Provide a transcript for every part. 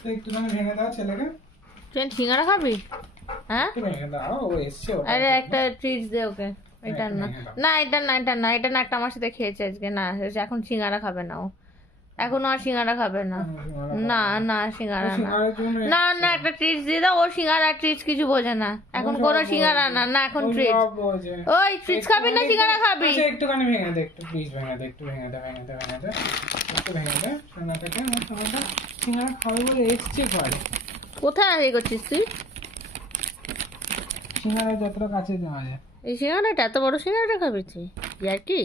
তো একটুখানি ভেঙে দাও ছেলেকে। তুই সিঙ্গারা খাবি? হ্যাঁ ভেঙে দাও, ও এসছে। আরে একটা ট্রিট দে ওকে। এটা না না এটা না এটা না এটা না, একটা আমার সাথে খেয়েছে আজকে। না এখন সিঙ্গারা খাবে না ও, এখন আর সিঙ্গারা খাবে না। না না সিঙ্গারা না না না, একটা ট্রিট দিয়ে দাও। ও সিঙ্গারা ট্রিট কিছু বোঝে না এখন, কোনো সিঙ্গারা না। না এখন ট্রিট। ওই ট্রিট খাবি না সিঙ্গারা খাবি? একটুখানি ভেঙে দে, একটু প্লিজ ভেঙে দে, একটু ভেঙে দে, ভেঙে দে, ভেঙে দে, একটু ভেঙে দে। সোনাটাকে, আমার সোনাটা সিঙ্গারা খাবে বলে এসছে ঘরে। কোথায় আগে করছিস তুই? সিঙ্গারা যতটা কাছে যাওয়া যায়। এই সিঙ্গারাটা এত বড় সিঙ্গারাটা খাবি তুই? আর কি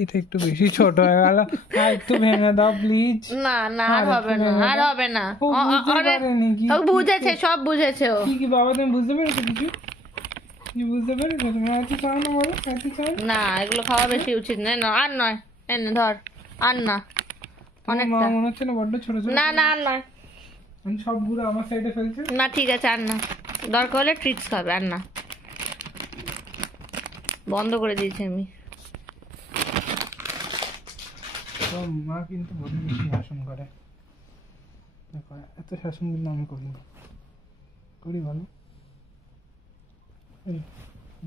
এটা একটু বেশি ছোট হয়ে গেল, আর একটু ভেঙে দাও প্লিজ। না না আর হবে না, আর হবে না। ও বুঝেছে, সব বুঝেছে ও। কি বাবা তুমি বুঝতে পেরেছো কিছু? কি বুঝতে পেরেছো তুমি? এত চাও না বলো, এত চাও না, এগুলো খাওয়া বেশি উচিত নয়। না আর নয়, এনে ধর। আর না, অনেকটা মনে হচ্ছে না বড্ড ছোট ছোট। না না আর নয়, আমি সবগুলো আমার সাইডে ফেলছি। না ঠিক আছে আর না, দরকার হলে ট্রিটস খাবে। আর না, বন্ধ করে দিয়েছি আমি। মা কিন্তু বড্ড বেশি শাসন করে, দেখো এত শাসন কিন্তু আমি করি না। করি ভালো?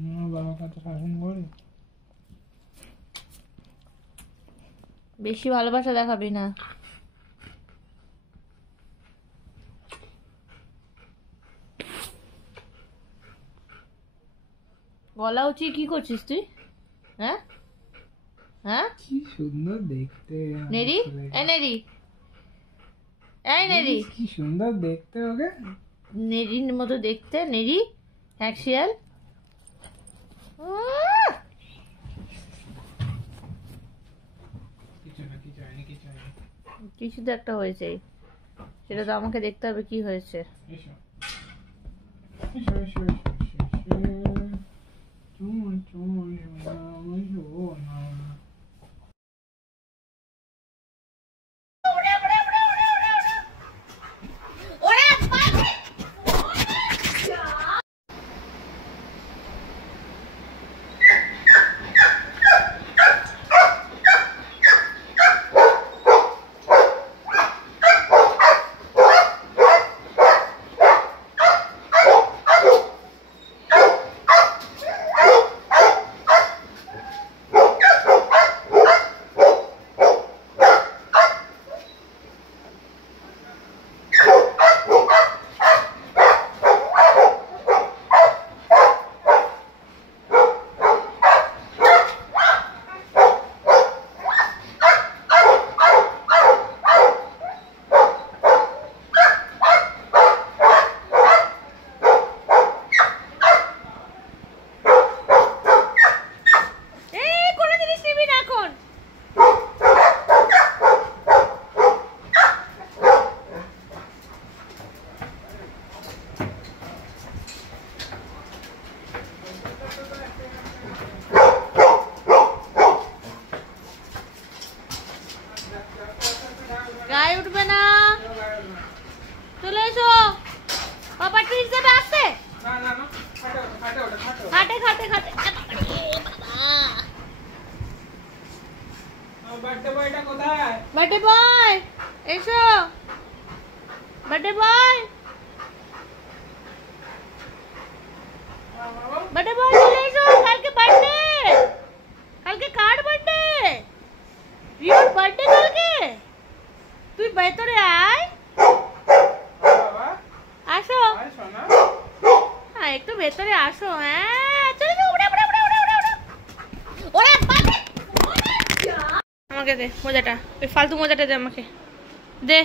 মা বাবা কত শাসন করি। বেশি ভালোবাসা দেখাবি না। গলা উঁচিয়ে কি করছিস তুই? হ্যাঁ হ্যাঁ, কি সুন্দর দেখতে নেরি। এই নেরি, এই নেরি, কি সুন্দর দেখতে ওকে। নেরির মতো দেখতে। নেরি অ্যাকশিয়াল। কিছু তো একটা হয়েছে, সেটা তো আমাকে দেখতে হবে কি হয়েছে। গায়ে উঠবে না, চলে এসো। বাবা ট্রিট দেবে আসতে। খাটে খাটে খাটে। বার্থডে বয় এসো, বার্থডে বয়, বার্থডে বয় চলে এসো। কালকে বার্থডে, কালকে কার বার্থডে? রিওর বার্থডে কালকে। তুই ভেতরে আয়, আসো। হ্যাঁ একটু ভেতরে আসো। হ্যাঁ চলে যাও। আমাকে দে মোজাটা, ওই ফালতু মোজাটা দে আমাকে। দে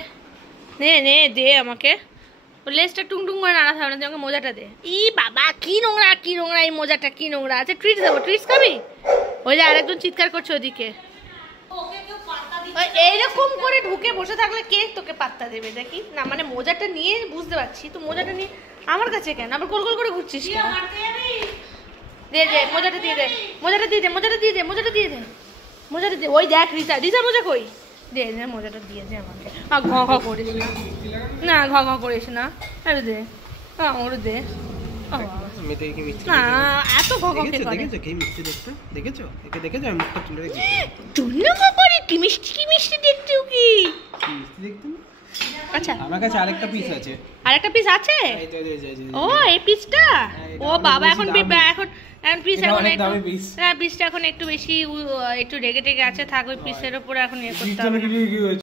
নে নে দে আমাকে। ওই লেজটা টুং টুং করে নাড়াতে হবে না, তুই আমাকে মোজাটা দে। ই বাবা কি নোংরা, কি নোংরা এই মোজাটা, কি নোংরা। আচ্ছা ট্রিট দেবো, ট্রিট খাবি? ওই যে আরেকজন চিৎকার করছে ওদিকে। এইরকম করে ঢুকে বসে থাকলে কে তোকে পাত্তা দেবে? দেখি না, মানে মোজাটা নিয়ে বুঝতে পারছি, তো মোজাটা নিয়ে আমার কাছে কেন আবার গোল গোল করে ঘুরছিস কেন? দে দে মোজাটা দিয়ে দে, মোজাটা দিয়ে দে, মোজাটা দিয়ে দে, মোজাটা দিয়ে দে, মোজাটা দে। ওই দেখ রিসা, রিসা মোজা কই? দে দে মোজাটা দিয়ে দে আমাকে। ঘ ঘ করিস না, না ঘ ঘ করিস না। আরে দে, ওর দে। আমি তো কি মিষ্টি না এত ভগকে করে দেখেছো কি মিষ্টি দেখতে দেখেছো একে দেখেছো আমি মুখটা তুলে রেখেছি চুন্নমা করে কি মিষ্টি দেখতে কি কি মিষ্টি দেখতে না আচ্ছা আমার কাছে আরেকটা পিস আছে আরেকটা পিস আছে এই তো ও এই পিসটা এটা ও অনেক বাবা বেশি এখন দামি। এখন পিস এটা এখন অনেক একটু দামি piece। হ্যাঁ পিসটা এখন একটু বেশি একটু রেগে টেগে আছে থাক ওই পিসের উপরে এখন ইয়ে করতে হবে কি হয়েছে